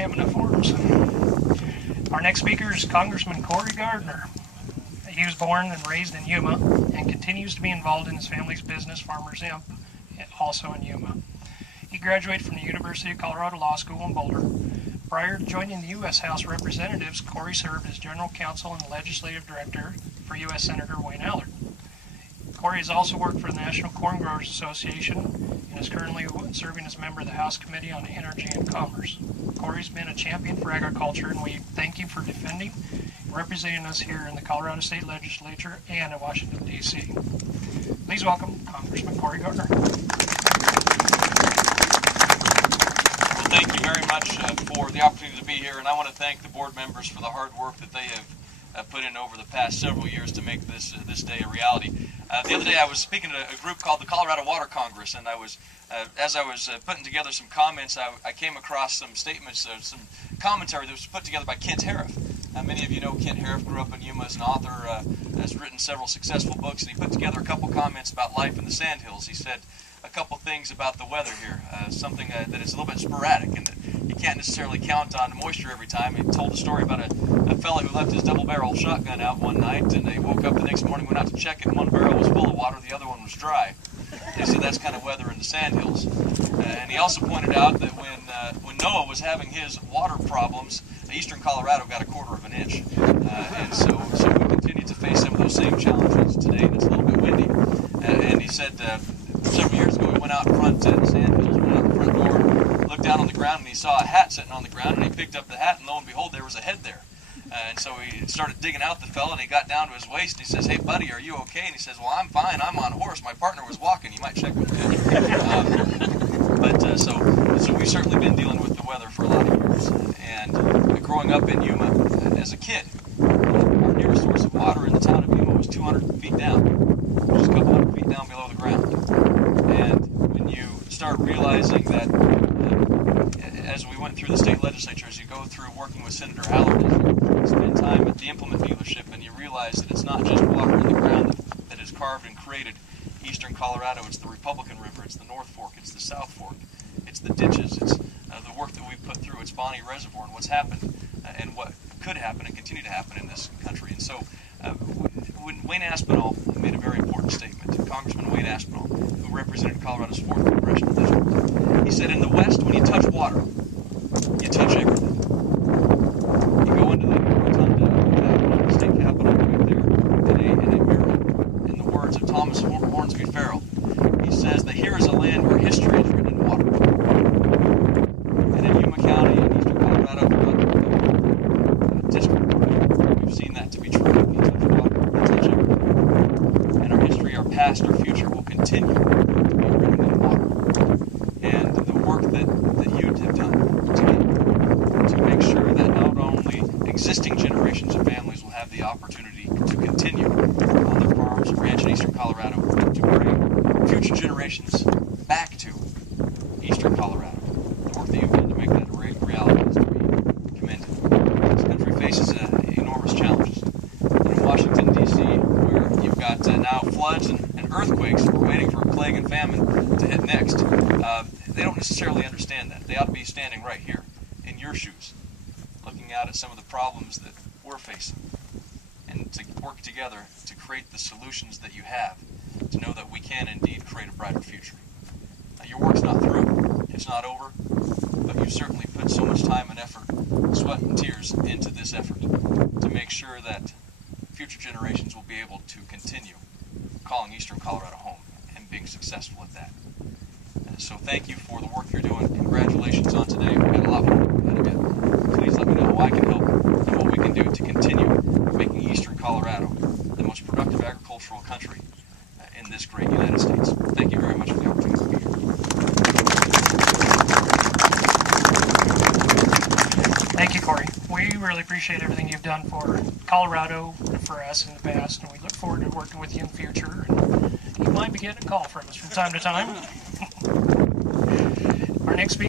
don't have enough forms. Our next speaker is Congressman Cory Gardner. He was born and raised in Yuma and continues to be involved in his family's business, Farmers Imp, also in Yuma. He graduated from the University of Colorado Law School in Boulder. Prior to joining the U.S. House of Representatives, Cory served as General Counsel and Legislative Director for U.S. Senator Wayne Allard. Cory has also worked for the National Corn Growers Association and is currently serving as a member of the House Committee on Energy and Commerce. Cory's been a champion for agriculture, and we thank you for defending and representing us here in the Colorado State Legislature and in Washington, D.C. Please welcome Congressman Cory Gardner. Well, thank you very much for the opportunity to be here, and I want to thank the board members for the hard work that they have put in over the past several years to make this day a reality. The other day I was speaking to a group called the Colorado Water Congress, and as I was putting together some comments, I came across some statements, some commentary that was put together by Kent Harif. Many of you know Kent Harif grew up in Yuma as an author, has written several successful books, and he put together a couple comments about life in the Sandhills. He said a couple things about the weather here, something that is a little bit sporadic, and that you can't necessarily count on moisture every time. He told a story about a fellow who left his double-barrel shotgun out one night, and they woke up the next morning, went out to check it, and one barrel was full of water, the other one was dry. They said that's kind of weather in the Sandhills. And he also pointed out that when Noah was having his water problems, eastern Colorado got a quarter of an inch. And so we continue to face some of those same challenges today, and it's a little bit windy. And he said several years ago, he went out front to the Sandhills, went out the front door, looked down on the ground, and he saw a hat sitting on the ground, and he picked up the hat, and lo and behold, there was a head there. And so he started digging out the fella, and he got down to his waist, and he says, "Hey, buddy, are you okay?" And he says, "Well, I'm fine. I'm on a horse. My partner was walking. You might check with him." So we've certainly been dealing with the weather for a lot of years. And growing up in Yuma as a kid, our nearest source of water in the town of Yuma was 200 feet down, just a couple hundred feet down below the ground. And when you start realizing that, as we went through the state legislature, as you go through working with Senator Allard, as you spend time at the implement dealership, and you realize that it's not just water in the ground that has carved and created eastern Colorado. It's the Republican River, it's the North Fork, it's the South Fork, it's the ditches, it's the work that we've put through, it's Bonnie Reservoir, and what's happened and what could happen and continue to happen in this country. And so when Wayne Aspinall made a very important statement, Congressman Wayne Aspinall, who represented Colorado's 4th Congressional District, he said, in the West, when you touch water, you touch everything. You go into the rotunda of the state capitol right there in a mural, in the words of Thomas Hornsby Farrell. He says that here is a land where history is written in water. And in Yuma County, in eastern Colorado, throughout the district, we've seen that to be true. You touch water, you touch everything. And our history, our past, our future will continue to be written in water. And the work that you have done to make sure that not only existing generations of families will have the opportunity to continue on their farms and ranch in eastern Colorado, but to bring future generations back to eastern Colorado. The work that you've done to make that a reality is to be commended. This country faces enormous challenges. And in Washington, D.C., where you've got now floods and earthquakes, we're waiting for a plague and famine to hit next. They don't necessarily understand that. They ought to be standing right here in your shoes, looking out at some of the problems that we're facing, and to work together to create the solutions that you have, to know that we can indeed create a brighter future. Now, your work's not through, it's not over, but you've certainly put so much time and effort, sweat and tears into this effort to make sure that future generations will be able to continue calling eastern Colorado home and being successful at that. So thank you for the work you're doing. Congratulations on today. We've got a lot more ahead of you. Please let me know how I can help and what we can do to continue making eastern Colorado the most productive agricultural country in this great United States. Thank you very much for the opportunity to be here. Thank you, Cory. We really appreciate everything you've done for Colorado and for us in the past, and we look forward to working with you in the future. You might be getting a call from us from time to time. Our next speaker